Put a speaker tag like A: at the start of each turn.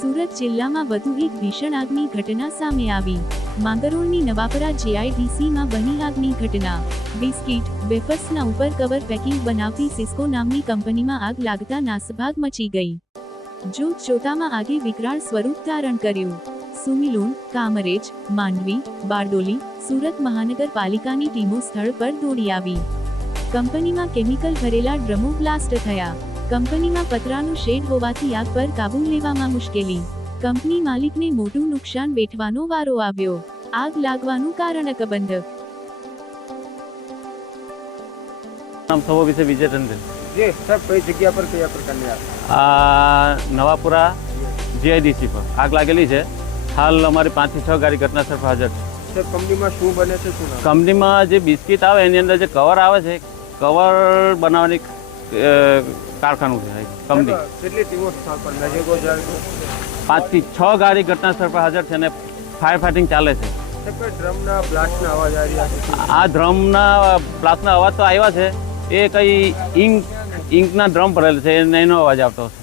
A: સુરત જિલ્લામાં વધુ એક ભીષણ આગની ઘટના સામે આવી માંગરોળની નવાપરા જેઆઈડીસીમાં બની આગની ઘટના બિસ્કિટ વેફર્સના ઉપર કવર પેકિંગ બનાવતી સિસ્કો નામની કંપનીમાં આગ લાગતા નાસભાગ મચી ગઈ જોત જોતામાં આગે વિકરાળ સ્વરૂપ ધારણ કર્યું સુમિલુન કામરેજ માંડવી બારડોલી સુરત મહાનગરપાલિકાની ટીમો સ્થળ પર દોડી આવી કંપનીમાં કેમિકલ ભરેલા ડ્રમો બ્લાસ્ટ થયા કંપનીમાં પતરાનું શેડ હોવાથી આગ પર કાબૂ લેવામાં મુશ્કેલી. કંપની માલિકને મોટું નુકસાન વેઠવાનો વારો આવ્યો. આગ લાગવાનું કારણ અકબંધ.
B: નામ થવો વિશે વિજય ટંડન.
C: જે સર કઈ જગ્યા પર કયા પ્રકારની આગ?
B: આ નવાપુરા જીઆઈડીસી પર. આગ લાગેલી છે. હાલ અમારી પાંચથી છ ગાડી ઘટનાસ્થળ પર હાજર છે.
C: સર કંપનીમાં શું બને છે શું
B: કંપનીમાં જે બિસ્કિટ આવે એની અંદર જે કવર આવે છે કવર બનાવવાની કારખાનું છે કંપની.
C: કેટલી ટીમો
B: પાંચથી છ ગાડી ઘટના સ્થળ પર હાજર છે અને ફાયર ફાઇટિંગ ચાલે છે.
C: આ ડ્રમના બ્લાસ્ટના અવાજ છે?
B: તો આવ્યા છે. એ કંઈ ઇંક ઇંકના ડ્રમ ભરેલ છે એને અવાજ આવતો હશે.